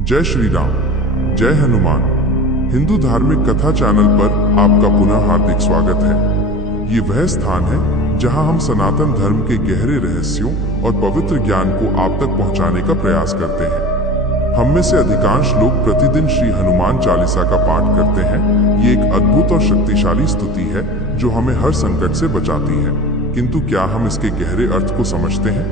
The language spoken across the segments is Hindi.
जय श्री राम, जय हनुमान। हिंदू धार्मिक कथा चैनल पर आपका पुनः हार्दिक स्वागत है। ये वह स्थान है जहां हम सनातन धर्म के गहरे रहस्यों और पवित्र ज्ञान को आप तक पहुंचाने का प्रयास करते हैं। हम में से अधिकांश लोग प्रतिदिन श्री हनुमान चालीसा का पाठ करते हैं। ये एक अद्भुत और शक्तिशाली स्तुति है जो हमें हर संकट से बचाती है। किंतु क्या हम इसके गहरे अर्थ को समझते हैं?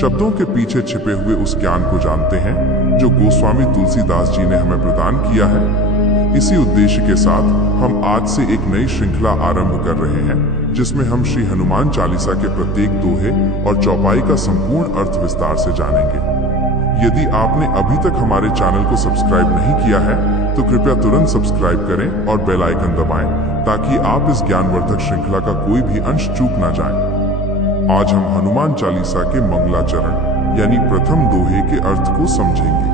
शब्दों के पीछे छिपे हुए उस ज्ञान को जानते हैं जो गोस्वामी तुलसीदास जी ने हमें प्रदान किया है। इसी उद्देश्य के साथ हम आज से एक नई श्रृंखला आरंभ कर रहे हैं जिसमें हम श्री हनुमान चालीसा के प्रत्येक दोहे और चौपाई का संपूर्ण अर्थ विस्तार से जानेंगे। यदि आपने अभी तक हमारे चैनल को सब्सक्राइब नहीं किया है तो कृपया तुरंत सब्सक्राइब करें और बेल आइकन दबाएं ताकि आप इस ज्ञानवर्धक श्रृंखला का कोई भी अंश चूक ना जाए। आज हम हनुमान चालीसा के मंगलाचरण यानी प्रथम दोहे के अर्थ को समझेंगे।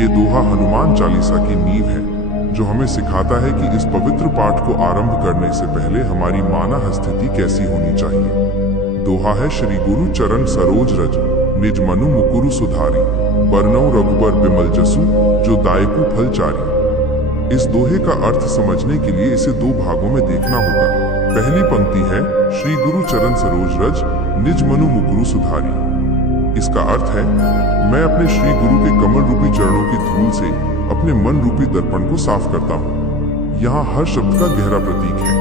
ये दोहा हनुमान चालीसा की नींव है जो हमें सिखाता है कि इस पवित्र पाठ को आरंभ करने से पहले हमारी मानव स्थिति कैसी होनी चाहिए। दोहा है श्री गुरु चरण सरोज रज, निज मनु मुकुरु सुधारी, बरनौ रघुबर बिमल जसु, जो दायकु फल चारी। इस दोहे का अर्थ समझने के लिए इसे दो भागों में देखना होगा। पहली पंक्ति है श्री गुरु चरण सरोज रज, निज मनु मुकुरु सुधारी। इसका अर्थ है मैं अपने श्री गुरु के कमल रूपी चरणों की धूल से अपने मन रूपी दर्पण को साफ करता हूँ। यहाँ हर शब्द का गहरा प्रतीक है।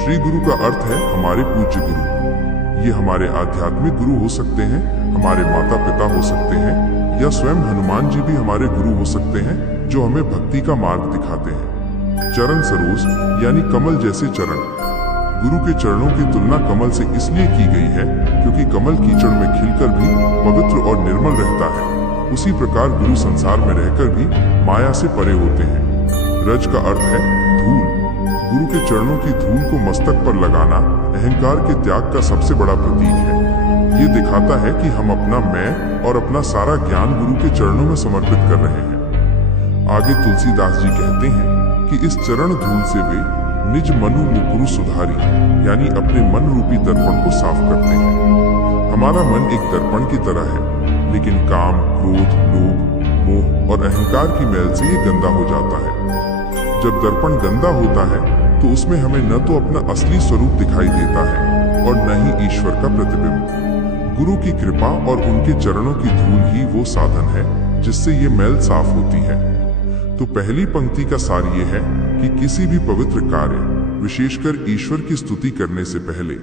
श्री गुरु का अर्थ है हमारे पूज्य गुरु। ये हमारे आध्यात्मिक गुरु हो सकते हैं, हमारे माता पिता हो सकते हैं, या स्वयं हनुमान जी भी हमारे गुरु हो सकते हैं जो हमें भक्ति का मार्ग दिखाते हैं। चरण सरोज यानी कमल जैसे चरण। गुरु के चरणों की तुलना कमल से इसलिए की गई है क्योंकि कमल कीचड़ में खिलकर भी पवित्र और निर्मल रहता है। उसी प्रकार गुरु संसार में रहकर भी माया से परे होते हैं। रज का अर्थ है धूल। गुरु के चरणों की धूल को मस्तक पर लगाना अहंकार के त्याग का सबसे बड़ा प्रतीक है। ये दिखाता है कि हम अपना मैं और अपना सारा ज्ञान गुरु के चरणों में समर्पित कर रहे हैं। आगे तुलसीदास जी कहते हैं कि इस चरण धूल से वे निज मनु मुकुरु सुधारी यानी अपने मन रूपी दर्पण को साफ करते हैं। हमारा मन एक दर्पण की तरह है, लेकिन काम, क्रोध, लोभ, मोह और अहंकार की मैल से ये गंदा हो जाता है। जब दर्पण गंदा होता है तो उसमें हमें न तो अपना असली स्वरूप दिखाई देता है और न ही ईश्वर का प्रतिबिंब। गुरु की कृपा और उनके चरणों की धूल ही वो साधन है जिससे ये मैल साफ होती है। तो पहली पंक्ति का सार ये है कि किसी भी पवित्र कार्य, विशेषकर ईश्वर की स्तुति करने से पहले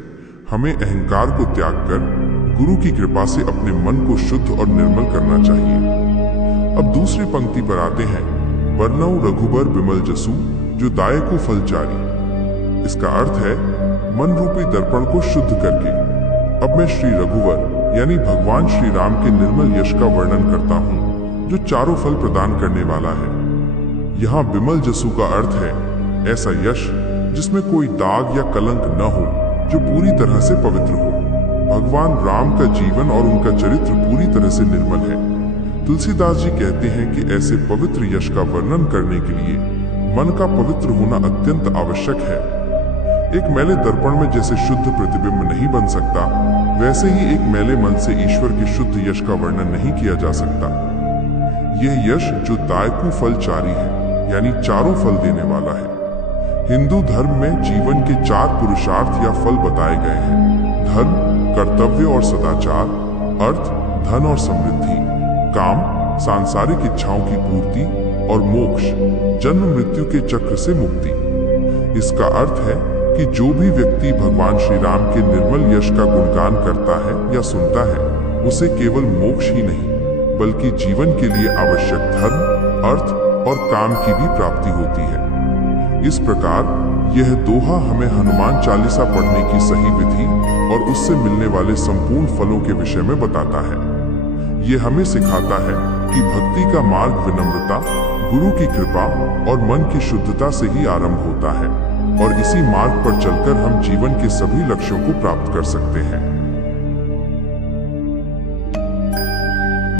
हमें अहंकार को त्याग कर गुरु की कृपा से अपने मन को शुद्ध और निर्मल करना चाहिए। अब दूसरी पंक्ति पर आते हैं बरनौ रघुबर बिमल जसु, जो दायकु फल चारी। इसका अर्थ है मन रूपी दर्पण को शुद्ध करके अब मैं श्री रघुवर यानी भगवान श्री राम के निर्मल यश का वर्णन करता हूँ जो चारों फल प्रदान करने वाला है। यहाँ बिमल जसु का अर्थ है ऐसा यश जिसमें कोई दाग या कलंक न हो, जो पूरी तरह से पवित्र हो। भगवान राम का जीवन और उनका चरित्र पूरी तरह से निर्मल है। तुलसीदास जी कहते हैं कि ऐसे पवित्र यश का वर्णन करने के लिए मन का पवित्र होना अत्यंत आवश्यक है। एक मैले दर्पण में जैसे शुद्ध प्रतिबिंब नहीं बन सकता, वैसे ही एक मैले मन से ईश्वर के शुद्ध यश का वर्णन नहीं किया जा सकता। यह यश जो दायकु फल चारी है यानी चारों फल देने वाला है। हिंदू धर्म में जीवन के 4 पुरुषार्थ या फल बताए गए हैं: धर्म, कर्तव्य और सदाचार, अर्थ, धन और समृद्धि, काम, सांसारिक इच्छाओं की पूर्ति, और मोक्ष, जन्म मृत्यु के चक्र से मुक्ति। इसका अर्थ है कि जो भी व्यक्ति भगवान श्री राम के निर्मल यश का गुणगान करता है या सुनता है, उसे केवल मोक्ष ही नहीं बल्कि जीवन के लिए आवश्यक धर्म, अर्थ और काम की भी प्राप्ति होती है। इस प्रकार यह दोहा हमें हनुमान चालीसा पढ़ने की सही विधि और उससे मिलने वाले संपूर्ण फलों के विषय में बताता है। यह हमें सिखाता है कि भक्ति का मार्ग विनम्रता, गुरु की कृपा और मन की शुद्धता से ही आरंभ होता है और इसी मार्ग पर चलकर हम जीवन के सभी लक्ष्यों को प्राप्त कर सकते हैं।